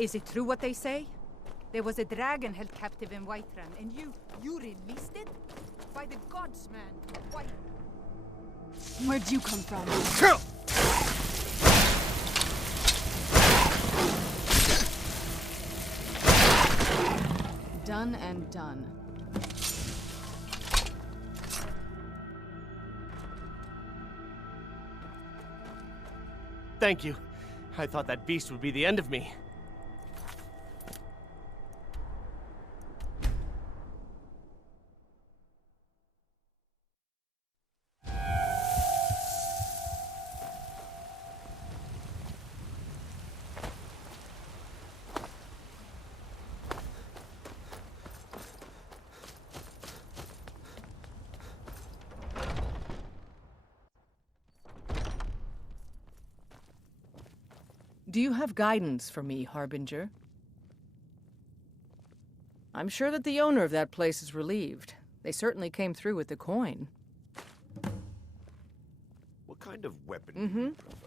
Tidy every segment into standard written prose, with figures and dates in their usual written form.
Is it true what they say? There was a dragon held captive in Whiterun, and you released it? By the gods, man. Why? Where'd you come from? Done and done. Thank you. I thought that beast would be the end of me. Do you have guidance for me, Harbinger? I'm sure that the owner of that place is relieved. They certainly came through with the coin. What kind of weapon do you prefer?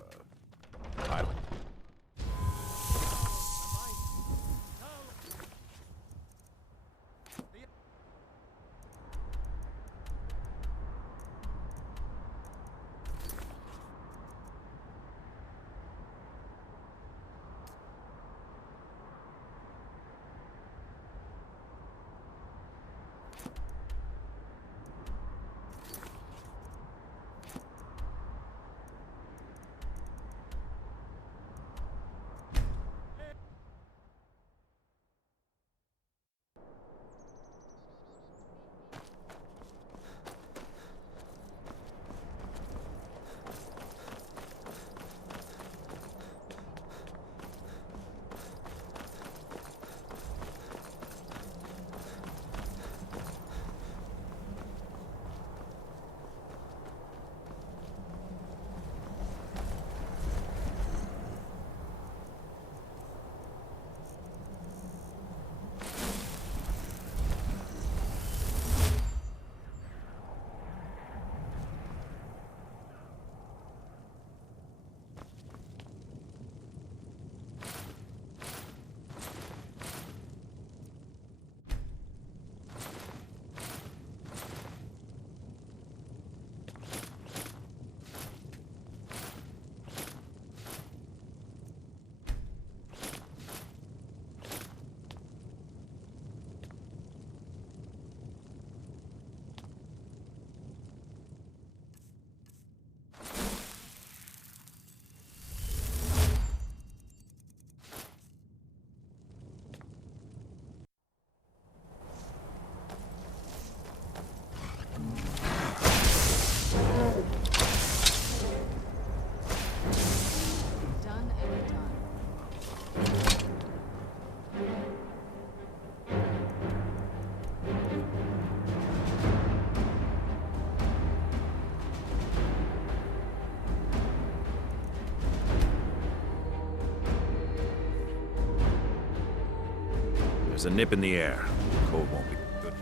There's a nip in the air. Cold won't be good.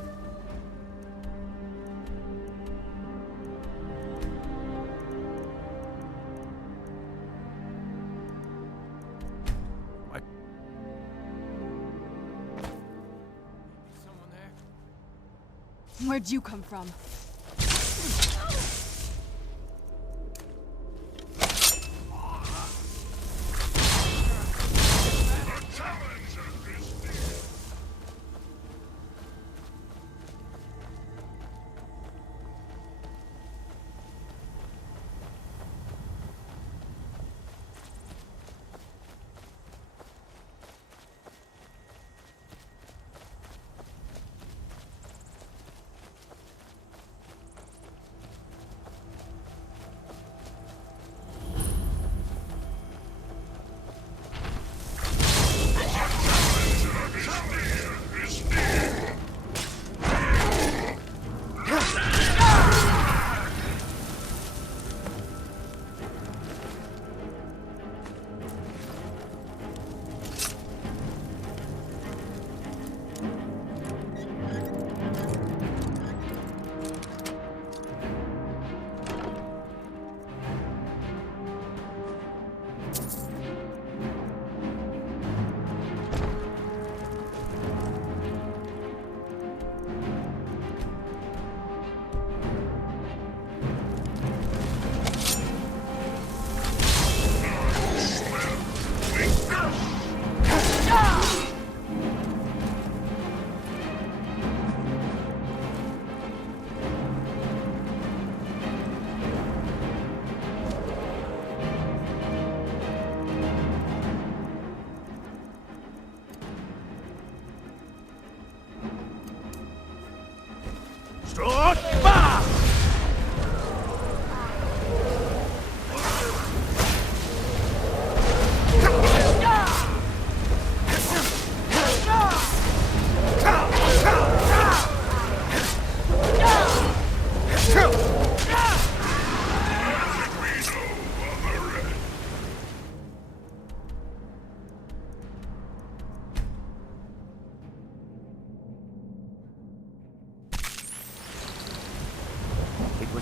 Someone there? Where'd you come from?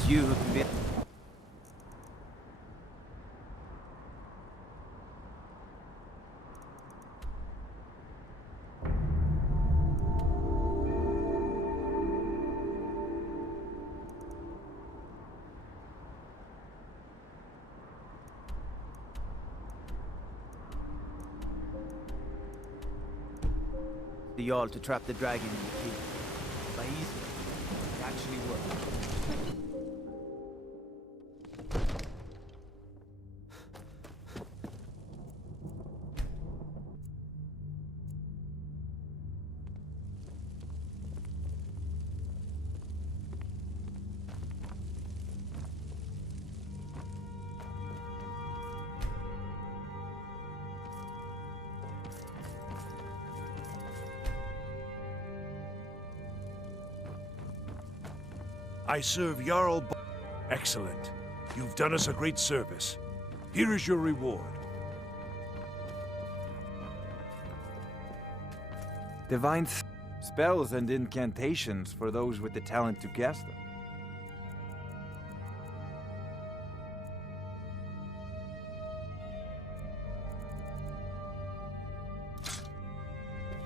you who convinced. The Jarl to trap the dragon in the cave. By easy, it actually worked. I serve Jarl. Excellent. You've done us a great service. Here is your reward. Divine spells and incantations for those with the talent to cast them.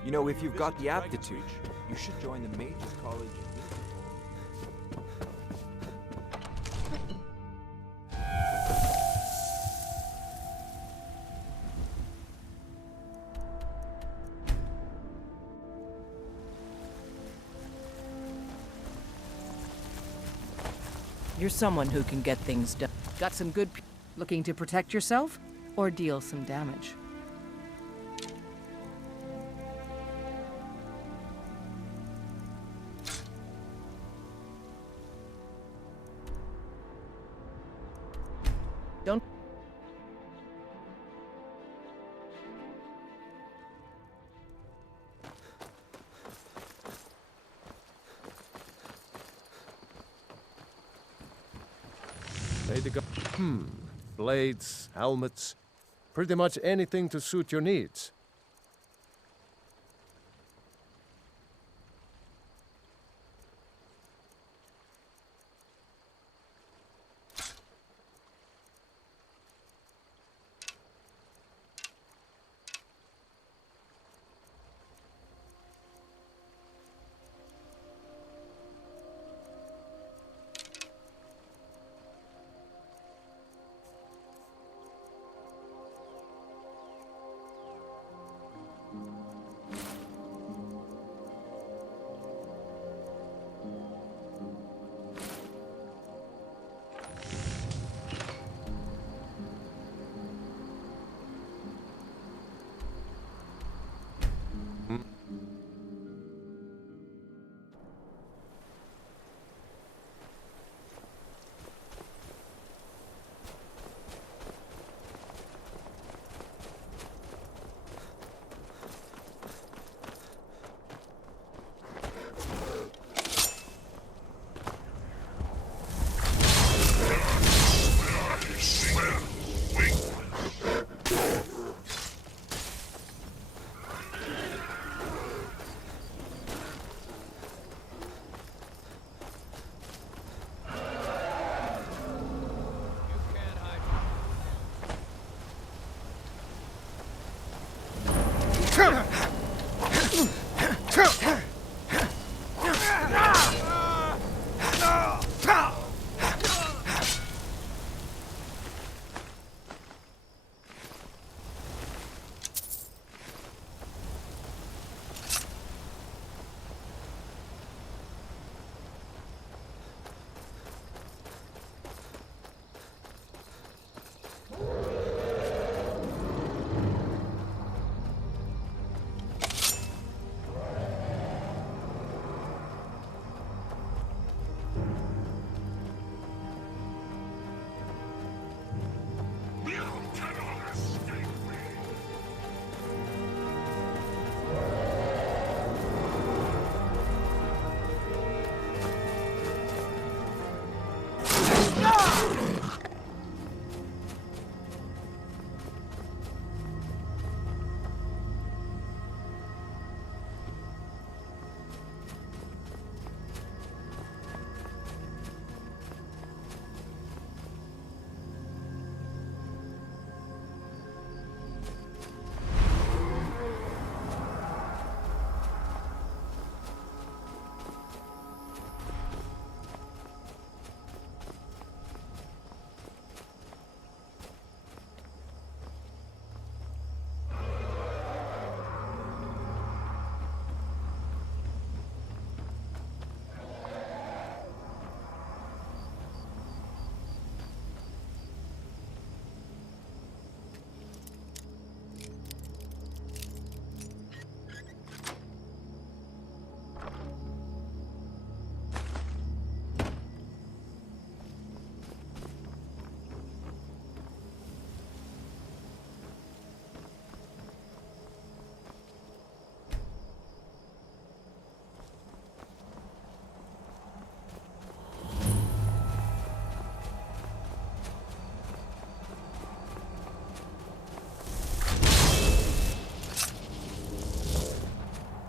You know, if you've got the aptitude, you should join the Mages College. You're someone who can get things done. Got some good looking to protect yourself or deal some damage. Don't. May the go- Blades, helmets, pretty much anything to suit your needs.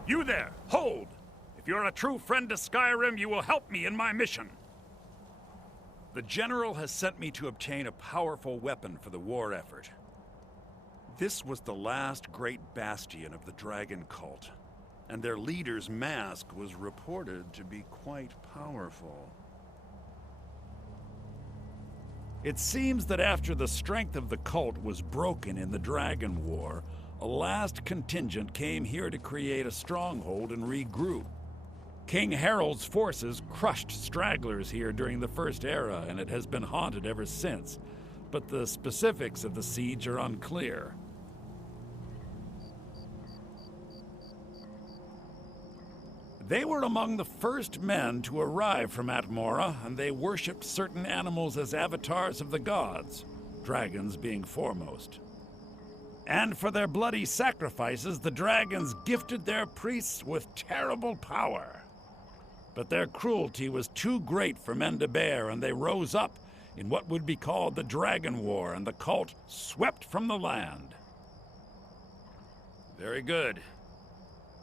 You there! Hold! If you're a true friend to Skyrim, you will help me in my mission. The General has sent me to obtain a powerful weapon for the war effort. This was the last great bastion of the Dragon Cult, and their leader's mask was reported to be quite powerful. It seems that after the strength of the cult was broken in the Dragon War, a last contingent came here to create a stronghold and regroup. King Harold's forces crushed stragglers here during the First Era, and it has been haunted ever since. But the specifics of the siege are unclear. They were among the first men to arrive from Atmora, and they worshipped certain animals as avatars of the gods, dragons being foremost. And for their bloody sacrifices, the dragons gifted their priests with terrible power. But their cruelty was too great for men to bear, and they rose up in what would be called the Dragon War, and the cult swept from the land. Very good.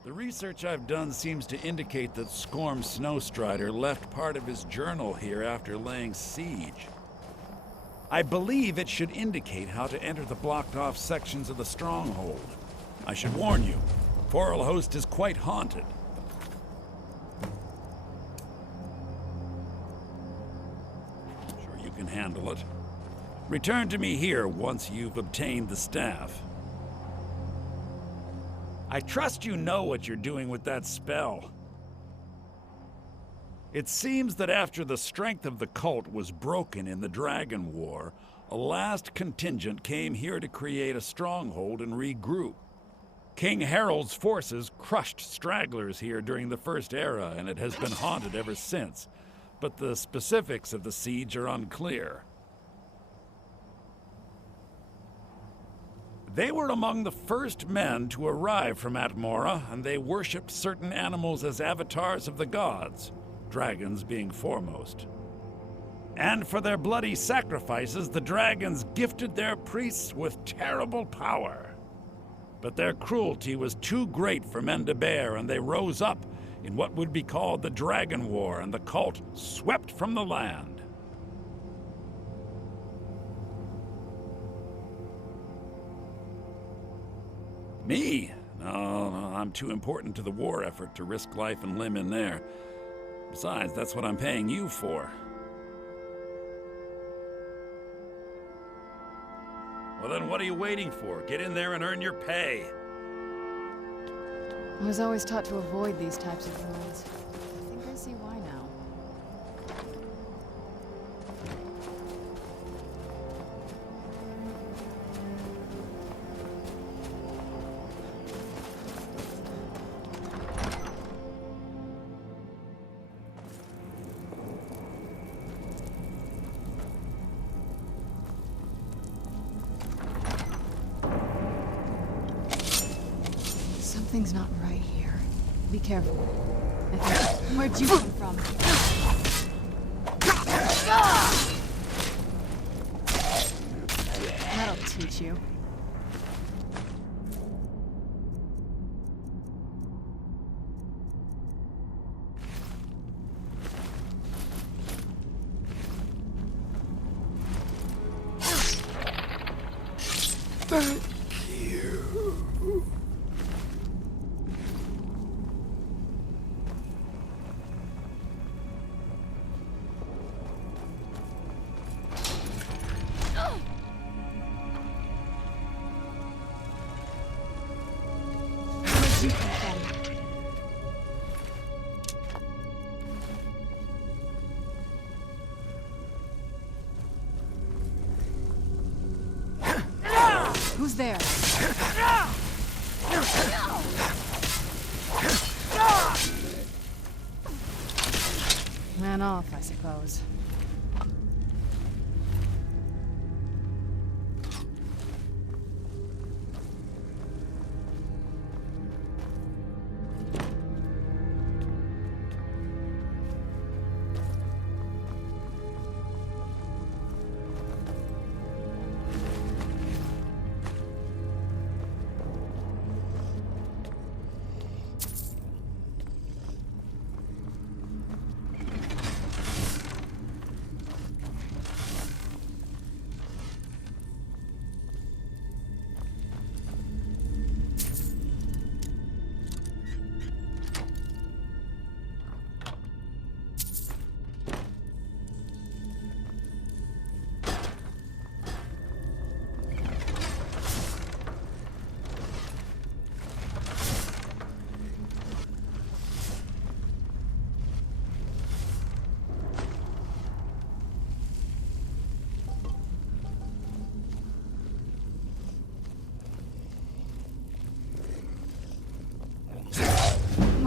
The research I've done seems to indicate that Skorm Snowstrider left part of his journal here after laying siege. I believe it should indicate how to enter the blocked-off sections of the stronghold. I should warn you, Forelhost is quite haunted. Sure you can handle it. Return to me here once you've obtained the staff. I trust you know what you're doing with that spell. It seems that after the strength of the cult was broken in the Dragon War, a last contingent came here to create a stronghold and regroup. King Harold's forces crushed stragglers here during the First Era, and it has been haunted ever since. But the specifics of the siege are unclear. They were among the first men to arrive from Atmora, and they worshipped certain animals as avatars of the gods, dragons being foremost. And for their bloody sacrifices, the dragons gifted their priests with terrible power. But their cruelty was too great for men to bear, and they rose up in what would be called the Dragon War, and the cult swept from the land. Me? No, I'm too important to the war effort to risk life and limb in there. Besides, that's what I'm paying you for. Well then, what are you waiting for? Get in there and earn your pay. I was always taught to avoid these types of ruins. I think I see why now. Something's not right here. Be careful. Where'd you come from? That'll teach you. Where'd you come from? Who's there? Man off, I suppose.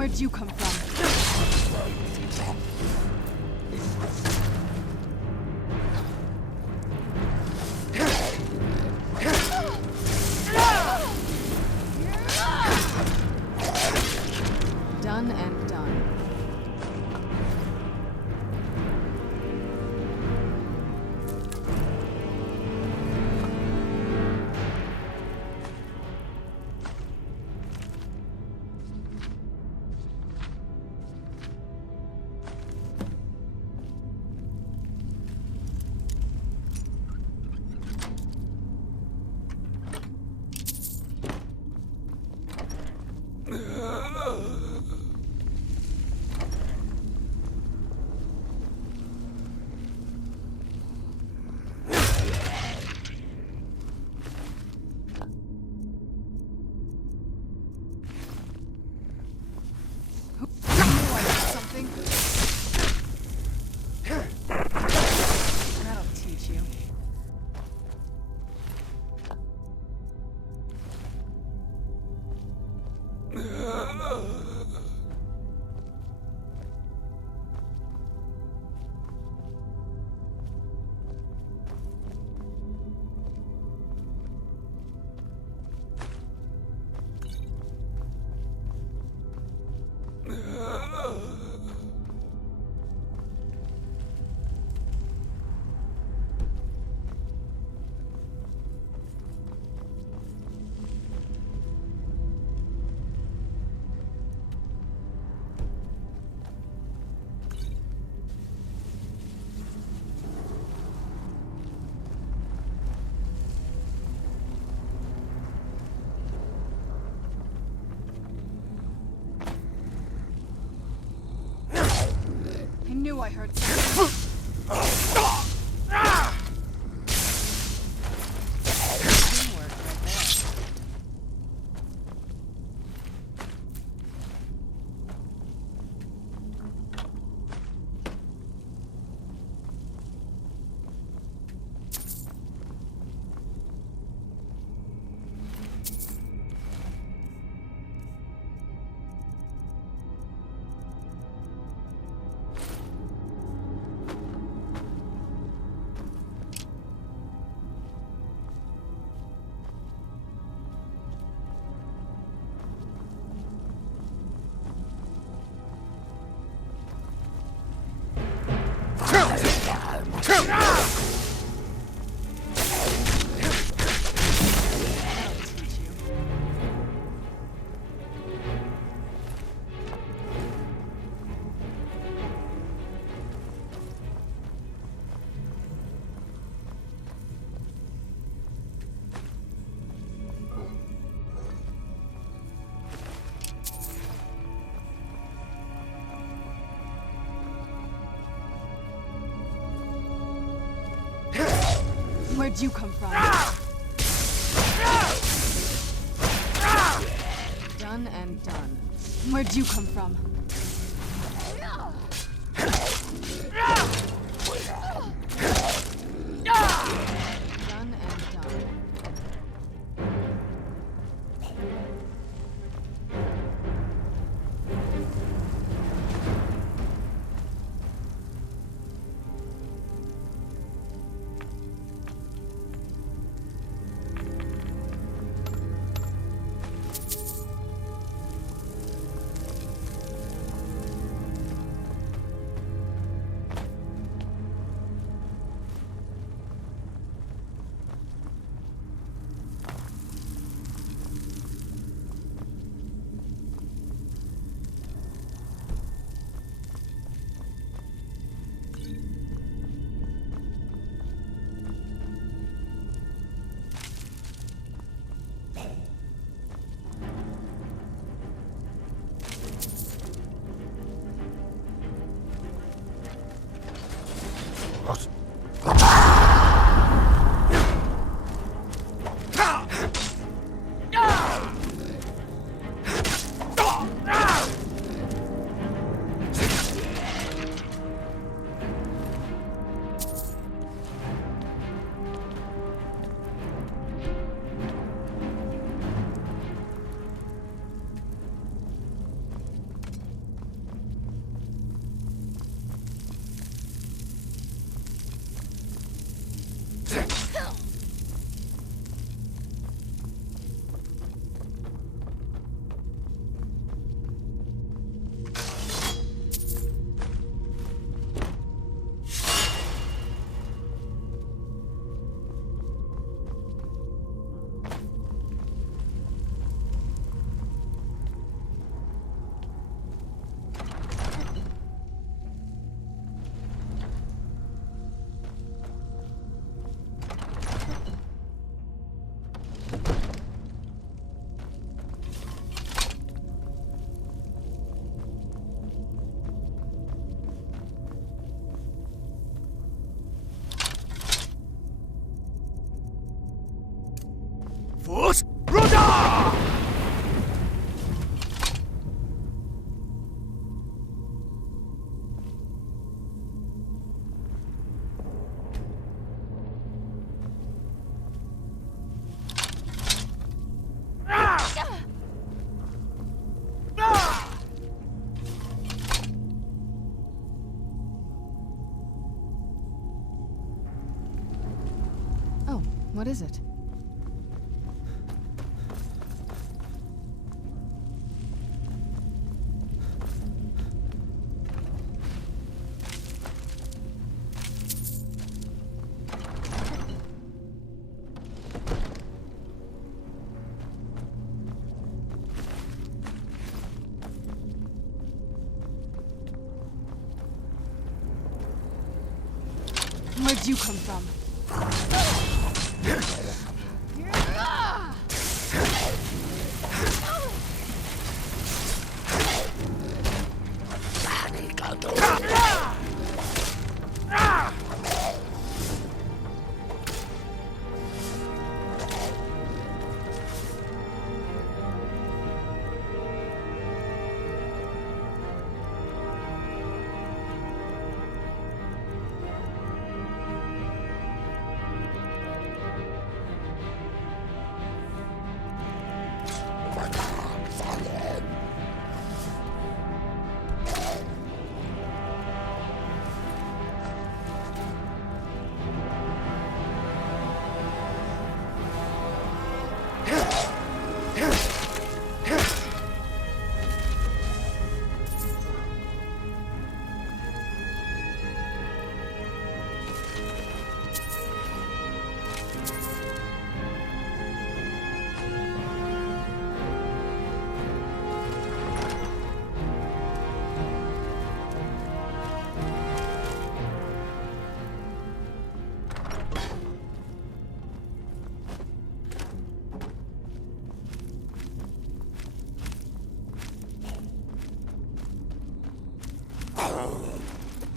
Where'd you come from? Done and done. Something? That'll teach you. I knew I heard something. Teamwork right there. Where'd you come from? Done and done. Where'd you come from? Done and done. What is it? Where'd you come from?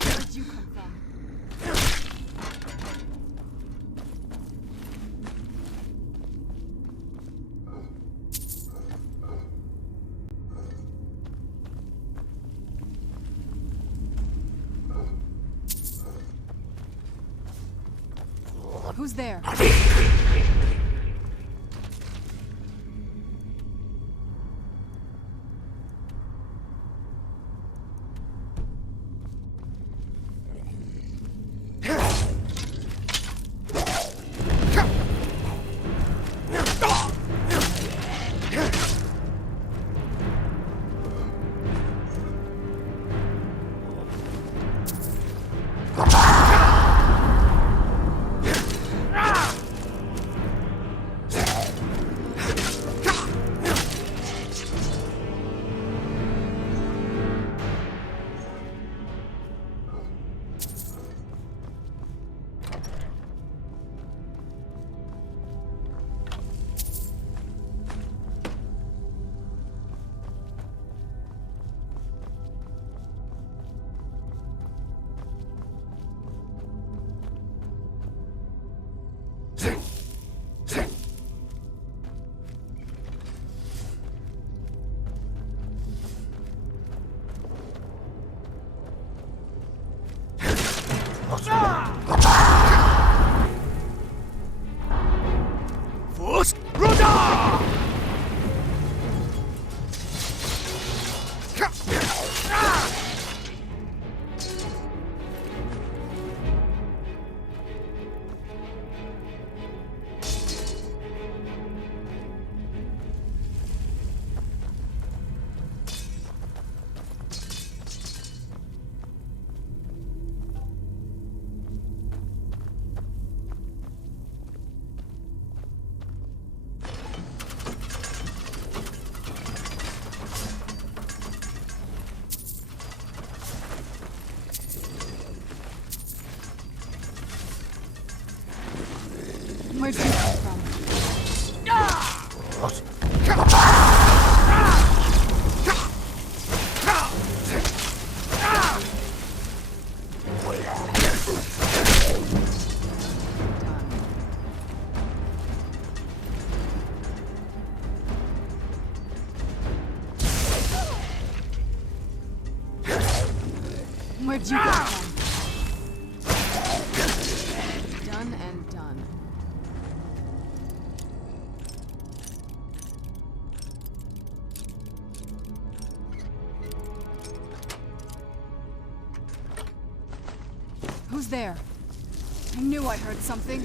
Where'd you come from? Who's there? Where'd you come from? Where'd you come from? Done and done. Who's there? I knew I heard something.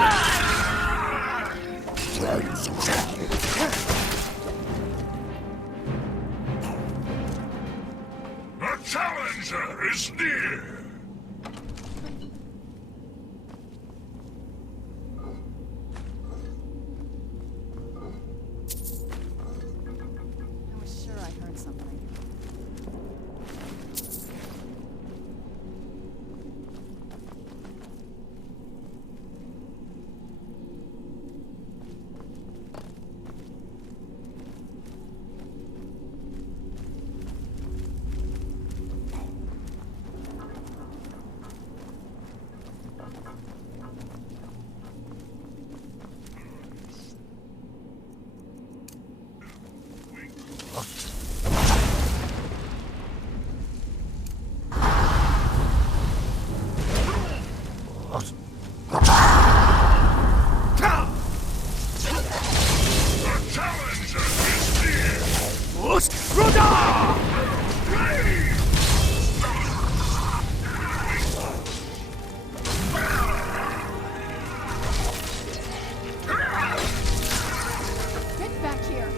The challenger is near! I was sure I heard something. Get back here!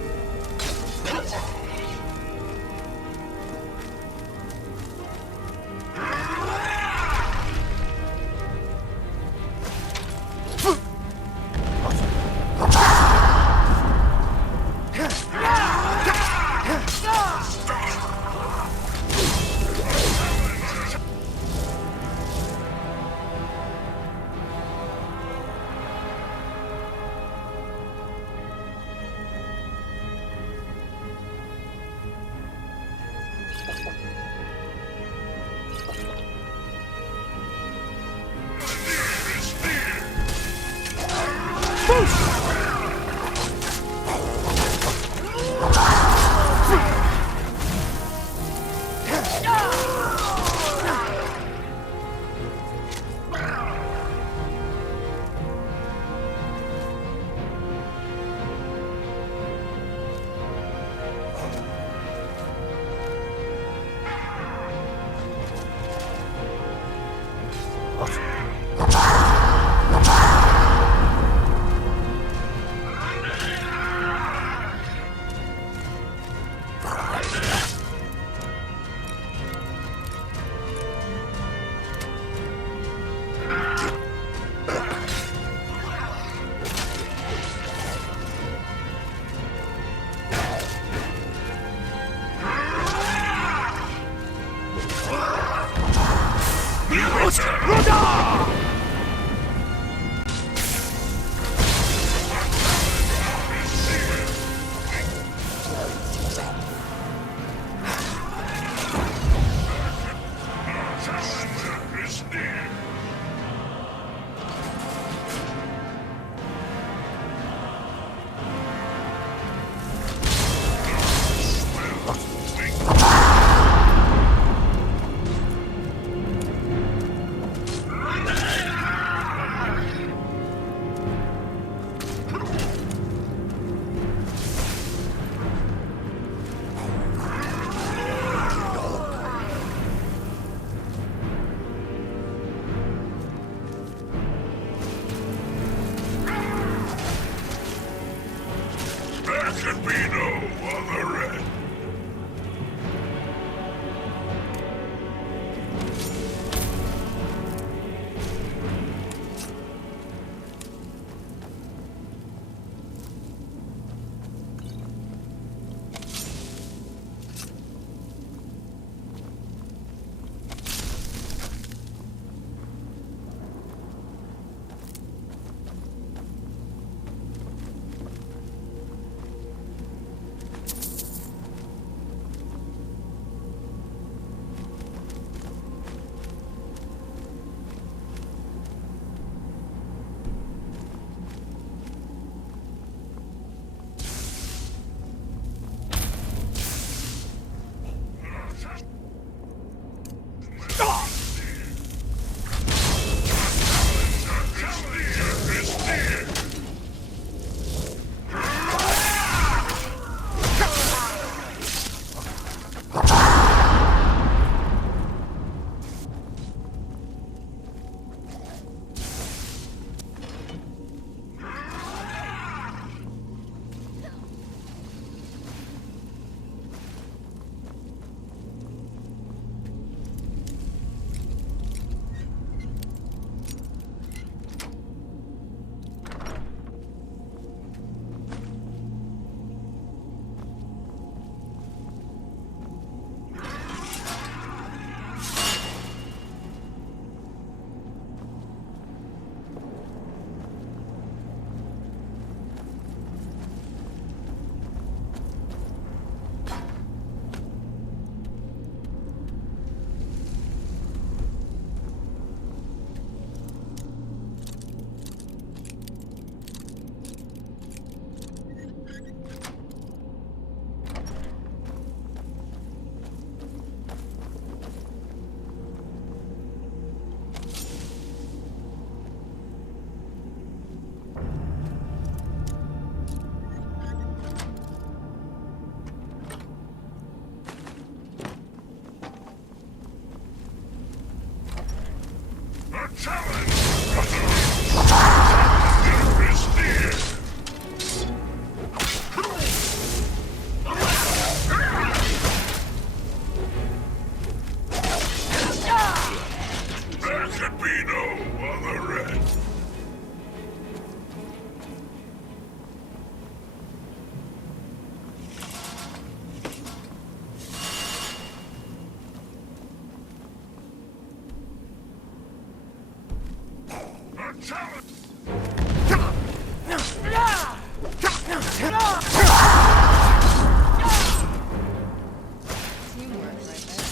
Teamwork right there.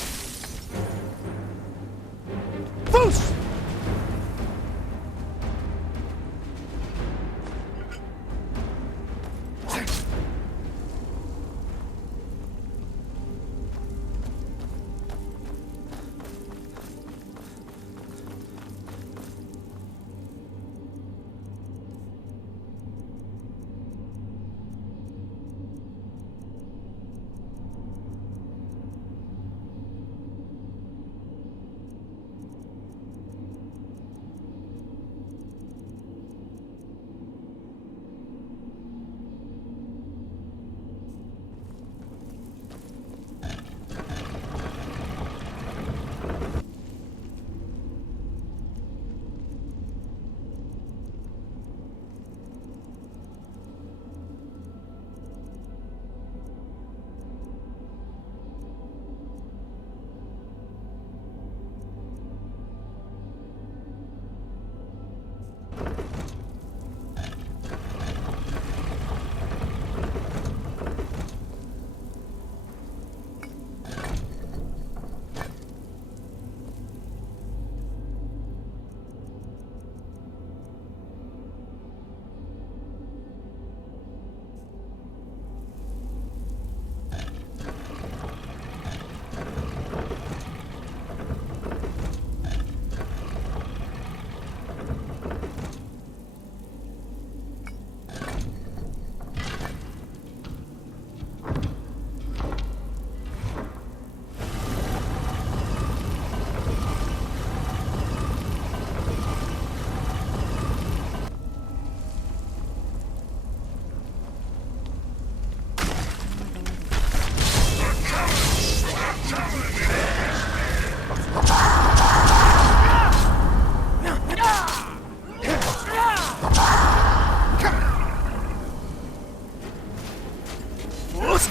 Foos! Foos!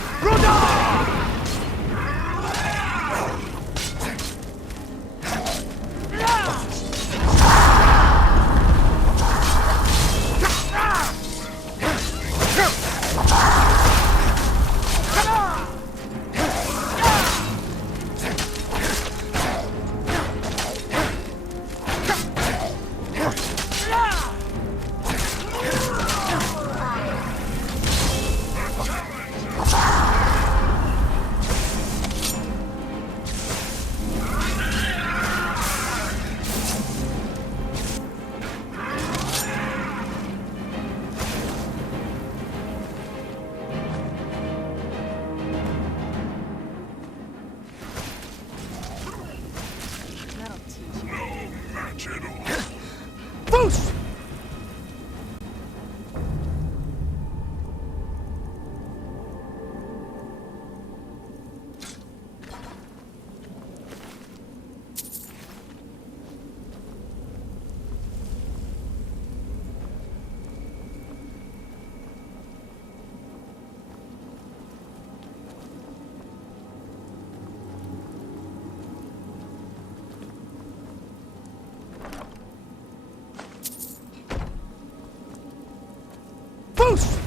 Foos!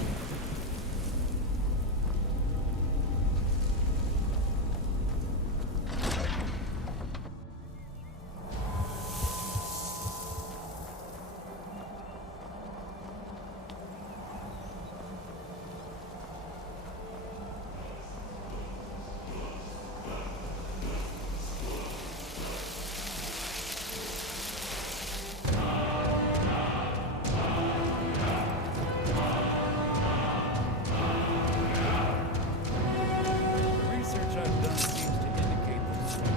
Research I've done seems to indicate that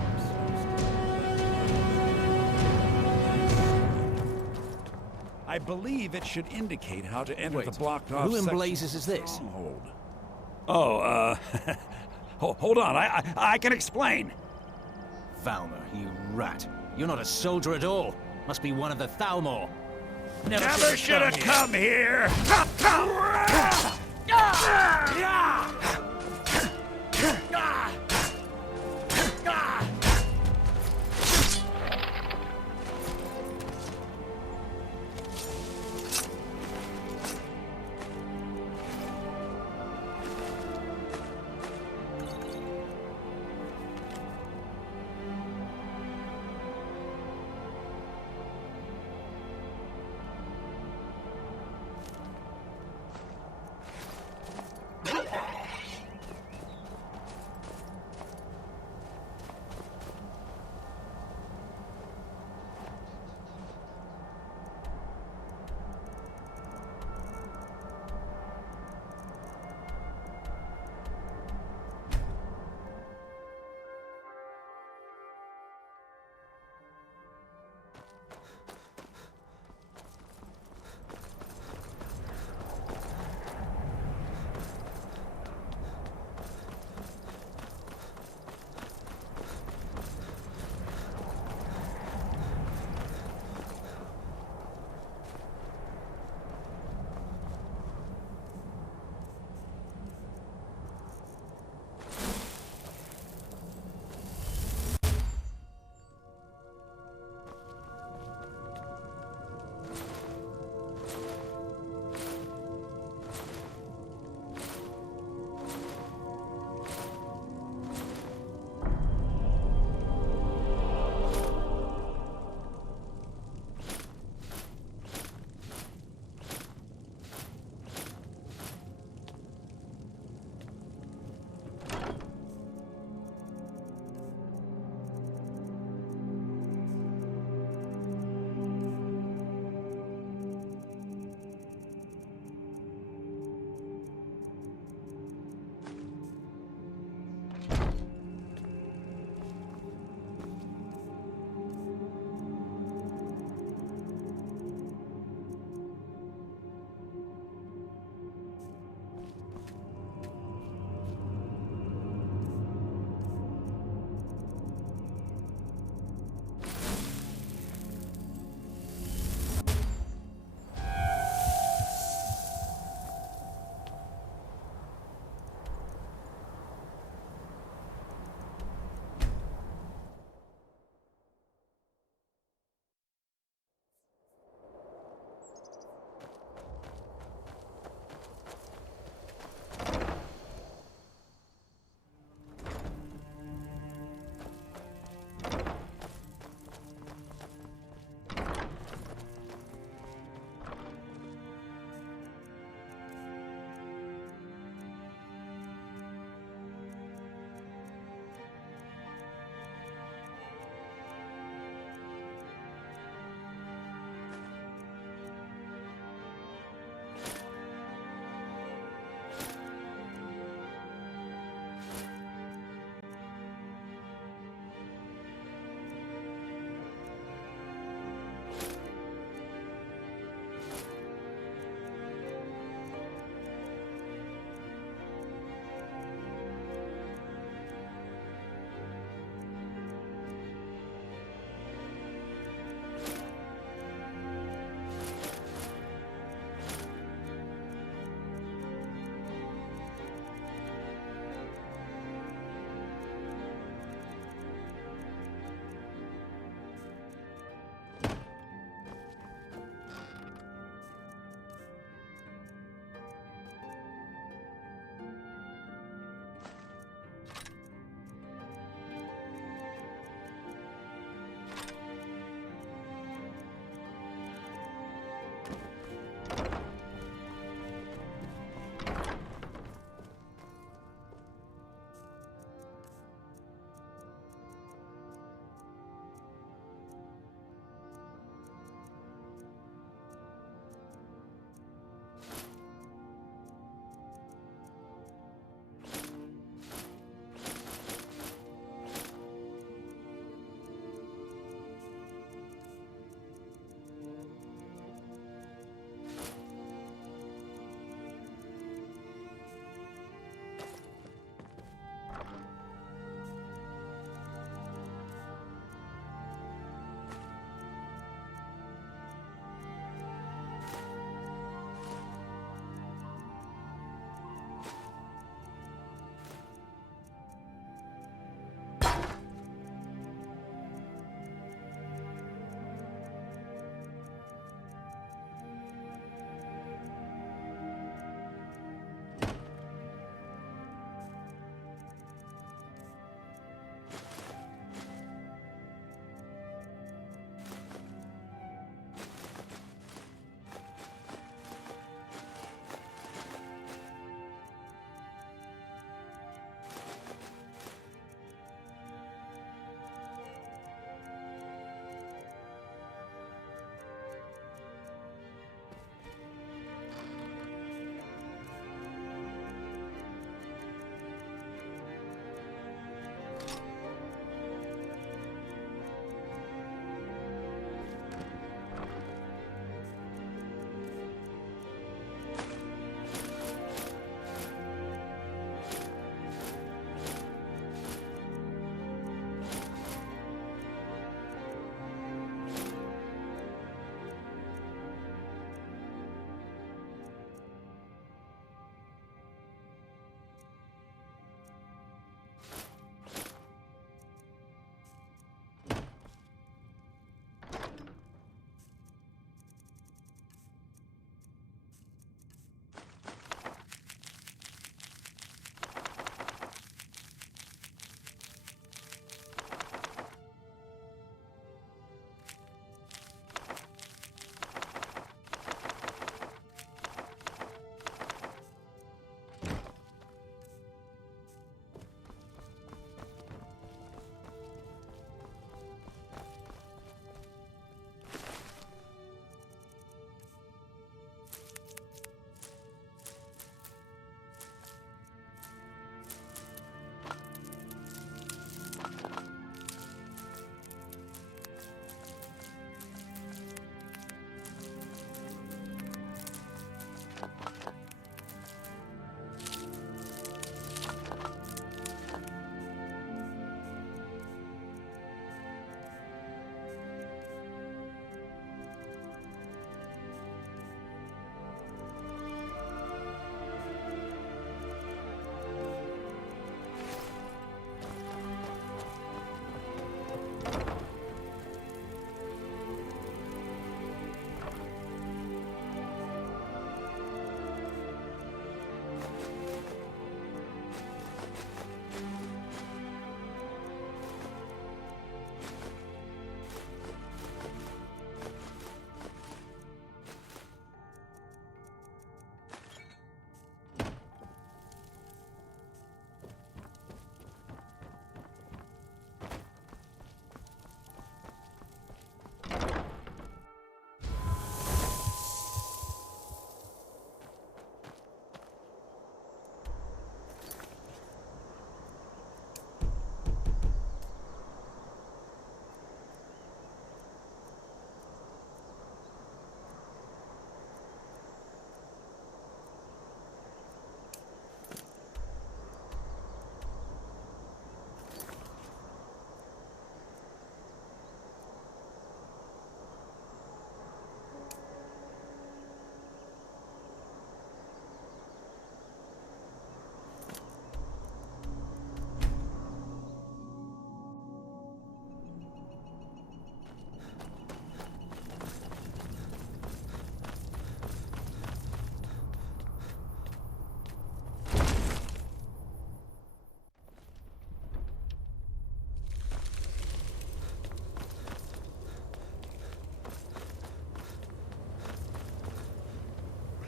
I believe it should indicate how to enter the blocked off who in section blazes is this? stronghold. Oh, hold on. I can explain. Valmer, you rat. You're not a soldier at all. Must be one of the Thalmor. Never should have come here.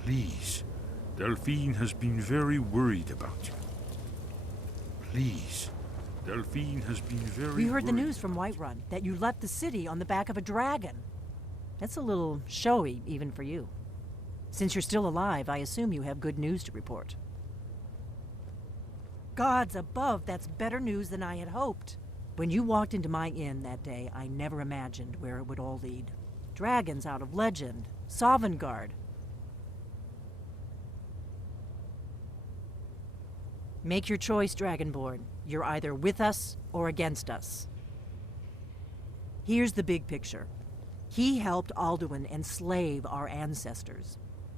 Please. Delphine has been very worried about you. Please. Delphine has been very We heard the worried. news from Whiterun that you left the city on the back of a dragon. That's a little showy, even for you. Since you're still alive, I assume you have good news to report. Gods above, that's better news than I had hoped. When you walked into my inn that day, I never imagined where it would all lead. Dragons out of legend, Sovngarde. Make your choice, Dragonborn. You're either with us or against us. Here's the big picture. He helped Alduin enslave our ancestors.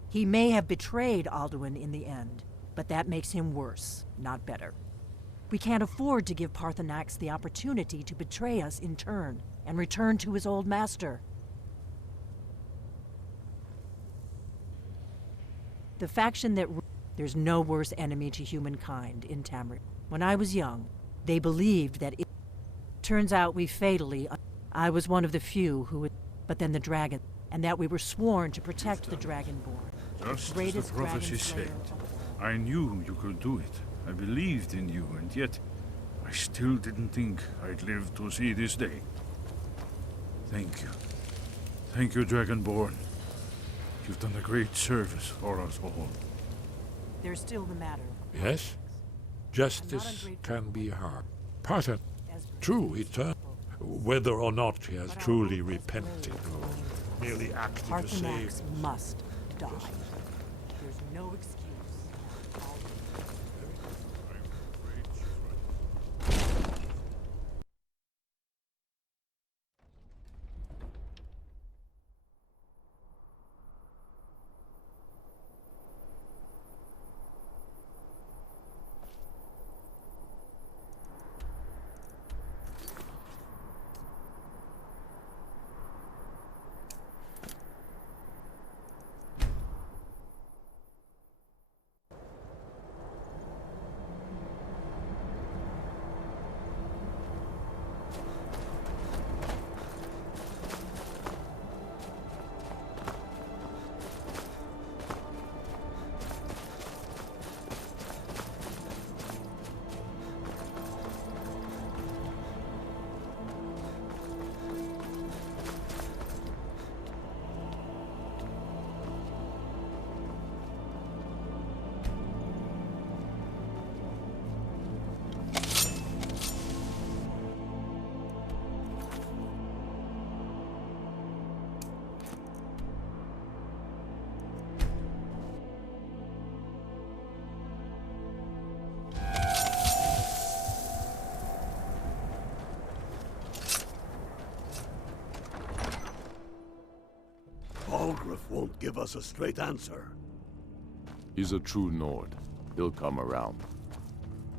He may have betrayed Alduin in the end, but that makes him worse, not better. We can't afford to give Parthenax the opportunity to betray us in turn and return to his old master. The faction that... There's no worse enemy to humankind in Tamriel. When I was young, they believed that it... Turns out we fatally... I was one of the few who... But then the dragon... And that we were sworn to protect the Dragonborn. Just as Greatest the prophecy dragon slayer said. of- I knew you could do it. I believed in you, and yet I still didn't think I'd live to see this day. Thank you. Thank you, Dragonborn. You've done a great service for us all. There's still the matter. Yes? Justice can be hard. Parton, true, whether or not she has truly repented or merely acted to save. Parthenax must die. There's no excuse. Balgruuf won't give us a straight answer. He's a true Nord. He'll come around.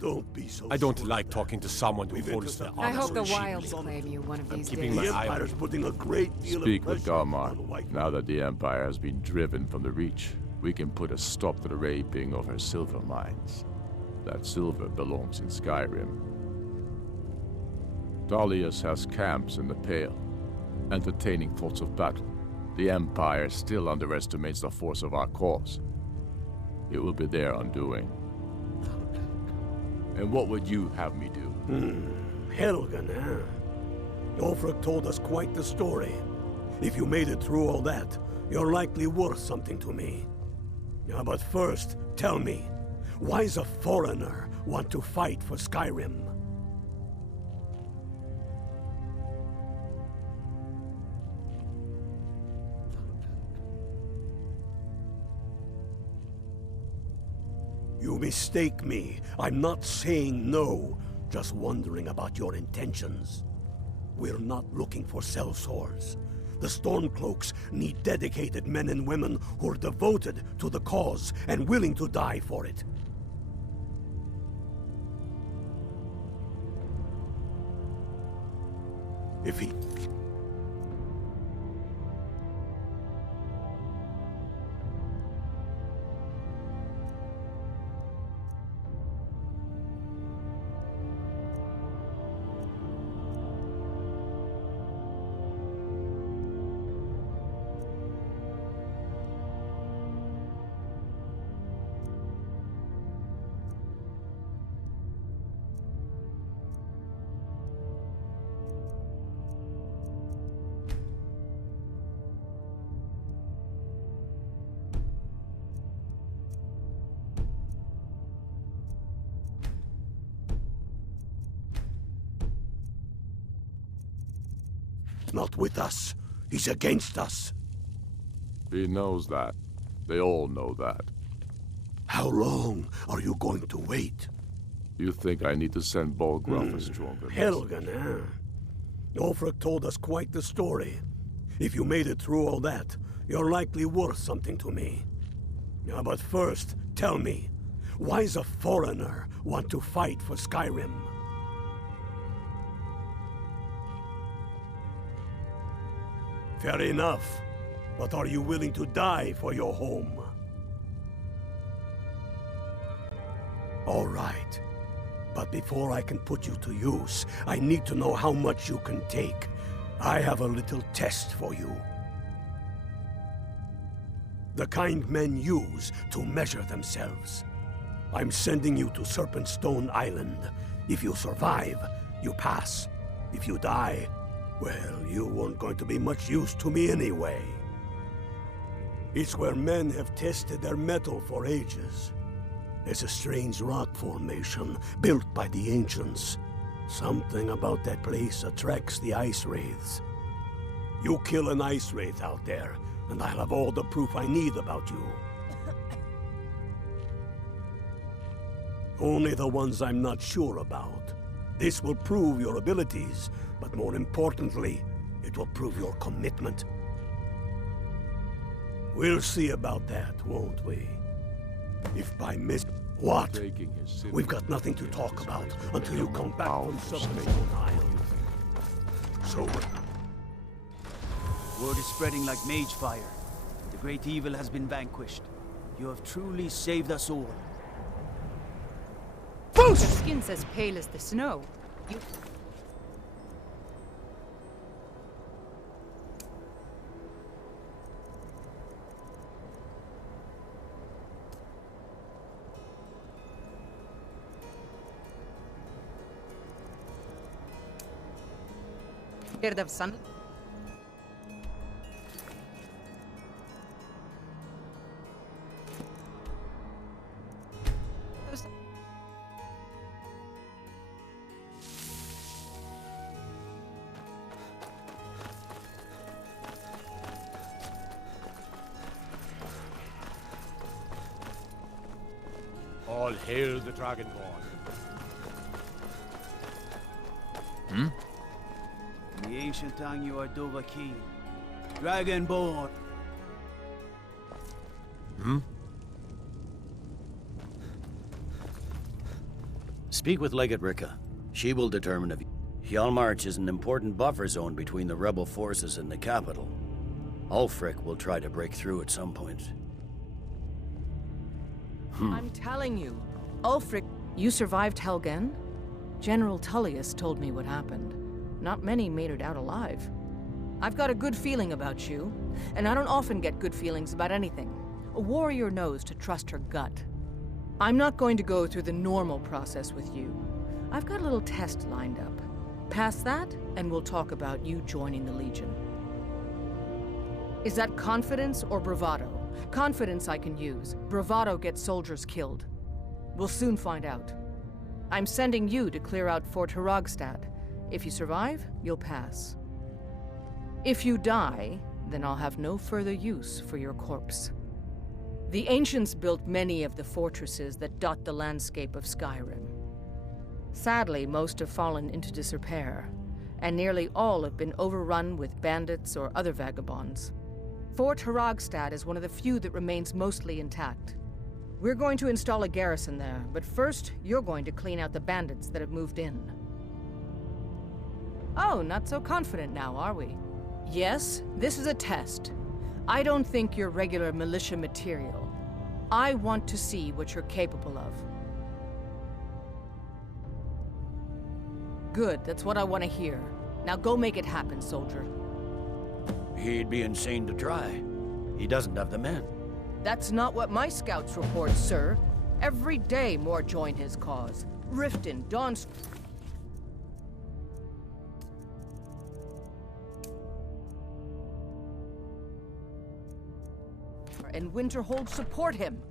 Don't be so I don't sure like of that. talking to someone who We've holds their intercepted I hope the honest wilds claim you one of these keeping days. The my eye on Empire's you. putting a great deal Speak of with pressure on Garmar. White. Now that the Empire has been driven from the Reach, we can put a stop to the raping of her silver mines. That silver belongs in Skyrim. Dalius has camps in the Pale, entertaining thoughts of battle. The Empire still underestimates the force of our cause. It will be their undoing. And what would you have me do? Helgen, huh? Ulfric told us quite the story. If you made it through all that, you're likely worth something to me. Yeah, but first, tell me, why does a foreigner want to fight for Skyrim? You mistake me. I'm not saying no, just wondering about your intentions. We're not looking for sellswords. The Stormcloaks need dedicated men and women who are devoted to the cause and willing to die for it. If he... Not with us. He's against us. He knows that. They all know that. How long are you going to wait? You think I need to send Bolgraf a stronger message? Helgen, eh? Ulfric told us quite the story. If you made it through all that, you're likely worth something to me. Now, but first, tell me, why does a foreigner want to fight for Skyrim? Fair enough, but are you willing to die for your home? All right. But before I can put you to use, I need to know how much you can take. I have a little test for you. The kind men use to measure themselves. I'm sending you to Serpentstone Island. If you survive, you pass. If you die, well, you weren't going to be much use to me anyway. It's where men have tested their metal for ages. There's a strange rock formation built by the ancients. Something about that place attracts the ice wraiths. You kill an ice wraith out there, and I'll have all the proof I need about you. Only the ones I'm not sure about. This will prove your abilities, but more importantly, it will prove your commitment. We'll see about that, won't we? If by What? We've got nothing to talk about until you come back from Softworks Island. So... Word is spreading like mage fire. The great evil has been vanquished. You have truly saved us all. Your skin's as pale as the snow. You... Scared of sun? All hail the Dragonborn. In the ancient tongue, you are Dovahkiin, Dragonborn. Speak with Legate Rika. She will determine if Hjalmarch is an important buffer zone between the rebel forces and the capital. Ulfric will try to break through at some point. I'm telling you, Ulfric, you survived Helgen? General Tullius told me what happened. Not many made it out alive. I've got a good feeling about you, and I don't often get good feelings about anything. A warrior knows to trust her gut. I'm not going to go through the normal process with you. I've got a little test lined up. Pass that, and we'll talk about you joining the Legion. Is that confidence or bravado? Confidence I can use. Bravado gets soldiers killed. We'll soon find out. I'm sending you to clear out Fort Hrogstad. If you survive, you'll pass. If you die, then I'll have no further use for your corpse. The ancients built many of the fortresses that dot the landscape of Skyrim. Sadly, most have fallen into disrepair, and nearly all have been overrun with bandits or other vagabonds. Fort Hrogstad is one of the few that remains mostly intact. We're going to install a garrison there, but first, you're going to clean out the bandits that have moved in. Oh, not so confident now, are we? Yes, this is a test. I don't think you're regular militia material. I want to see what you're capable of. Good, that's what I want to hear. Now go make it happen, soldier. He'd be insane to try. He doesn't have the men. That's not what my scouts report, sir. Every day more join his cause. Riften, Dawn's... and Winterhold support him.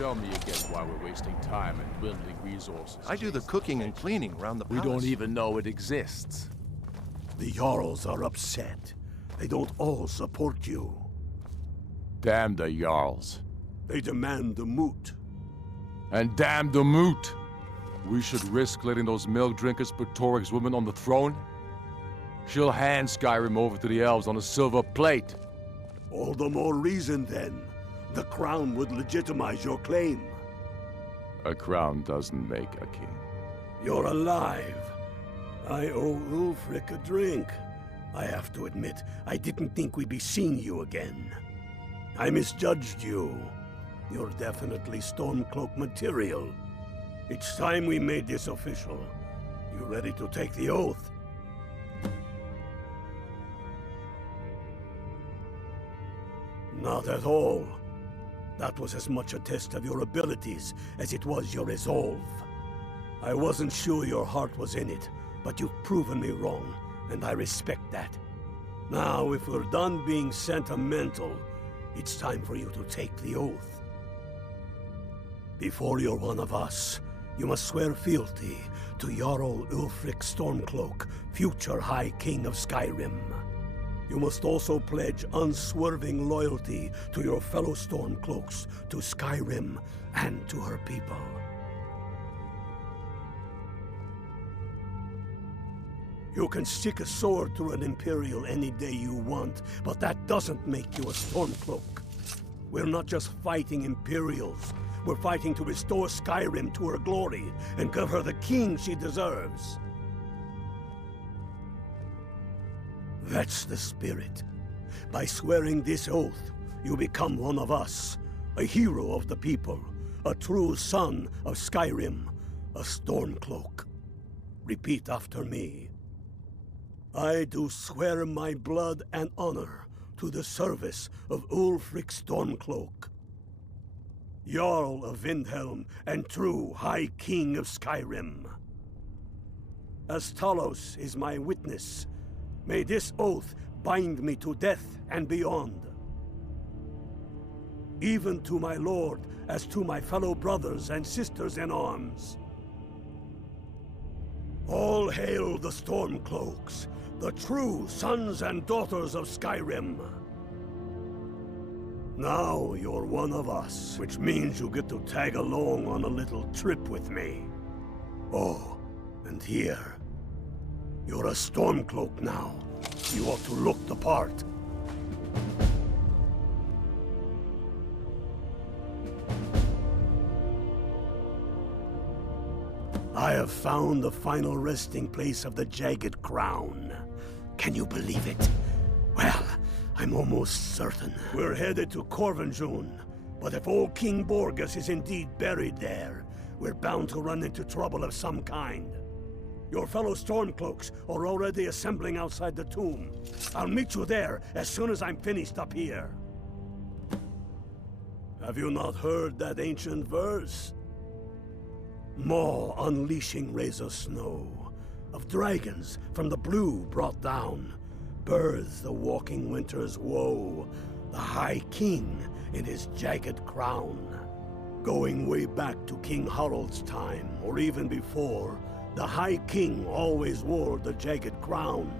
tell me again why we're wasting time and dwindling resources. I do the cooking and cleaning around the We palace. don't even know it exists. The Jarls are upset. They don't all support you. Damn the Jarls. They demand the moot. And damn the moot! We should risk letting those milk drinkers put Torik's woman on the throne? She'll hand Skyrim over to the elves on a silver plate. All the more reason, then. The crown would legitimize your claim. A crown doesn't make a king. You're alive. I owe Ulfric a drink. I have to admit, I didn't think we'd be seeing you again. I misjudged you. You're definitely Stormcloak material. It's time we made this official. You ready to take the oath? Not at all. That was as much a test of your abilities as it was your resolve. I wasn't sure your heart was in it, but you've proven me wrong, and I respect that. Now, if we're done being sentimental, it's time for you to take the oath. Before you're one of us, you must swear fealty to Jarl Ulfric Stormcloak, future High King of Skyrim. You must also pledge unswerving loyalty to your fellow Stormcloaks, to Skyrim, and to her people. You can stick a sword through an Imperial any day you want, but that doesn't make you a Stormcloak. We're not just fighting Imperials. We're fighting to restore Skyrim to her glory and give her the king she deserves. That's the spirit. By swearing this oath, you become one of us, a hero of the people, a true son of Skyrim, a Stormcloak. Repeat after me. I do swear my blood and honor to the service of Ulfric Stormcloak, Jarl of Windhelm and true High King of Skyrim. As Talos is my witness, may this oath bind me to death and beyond. Even to my lord, as to my fellow brothers and sisters in arms. All hail the Stormcloaks, the true sons and daughters of Skyrim. Now you're one of us, which means you get to tag along on a little trip with me. Oh, and here. You're a Stormcloak now. You ought to look the part. I have found the final resting place of the Jagged Crown. Can you believe it? Well, I'm almost certain. We're headed to Corvinjun, but if old King Borgus is indeed buried there, we're bound to run into trouble of some kind. Your fellow Stormcloaks are already assembling outside the tomb. I'll meet you there as soon as I'm finished up here. Have you not heard that ancient verse? Maw unleashing rays of snow, of dragons from the blue brought down, births the walking winter's woe, the High King in his jagged crown. Going way back to King Harald's time, or even before, the High King always wore the jagged crown.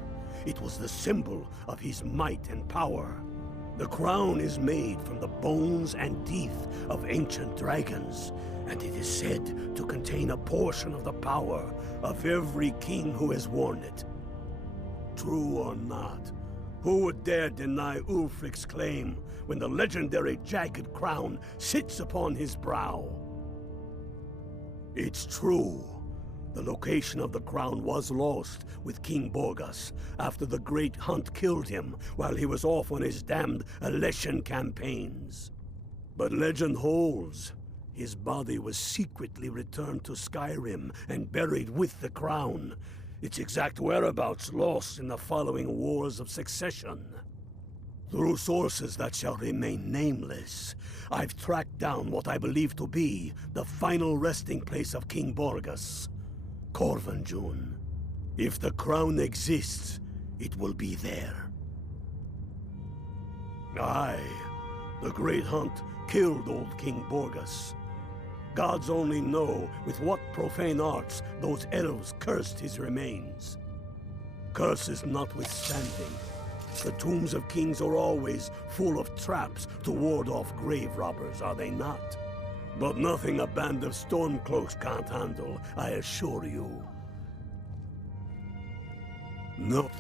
It was the symbol of his might and power. The crown is made from the bones and teeth of ancient dragons, and it is said to contain a portion of the power of every king who has worn it. True or not, who would dare deny Ulfric's claim when the legendary jagged crown sits upon his brow? It's true. The location of the crown was lost with King Borgus after the Great Hunt killed him while he was off on his damned Alessian campaigns. But legend holds, his body was secretly returned to Skyrim and buried with the crown, its exact whereabouts lost in the following Wars of Succession. Through sources that shall remain nameless, I've tracked down what I believe to be the final resting place of King Borgus, Corvinjun. If the crown exists, it will be there. Aye, the Great Hunt killed old King Borgus. Gods only know with what profane arts those elves cursed his remains. Curses notwithstanding, the tombs of kings are always full of traps to ward off grave robbers, are they not? But nothing a band of Stormcloaks can't handle, I assure you. No.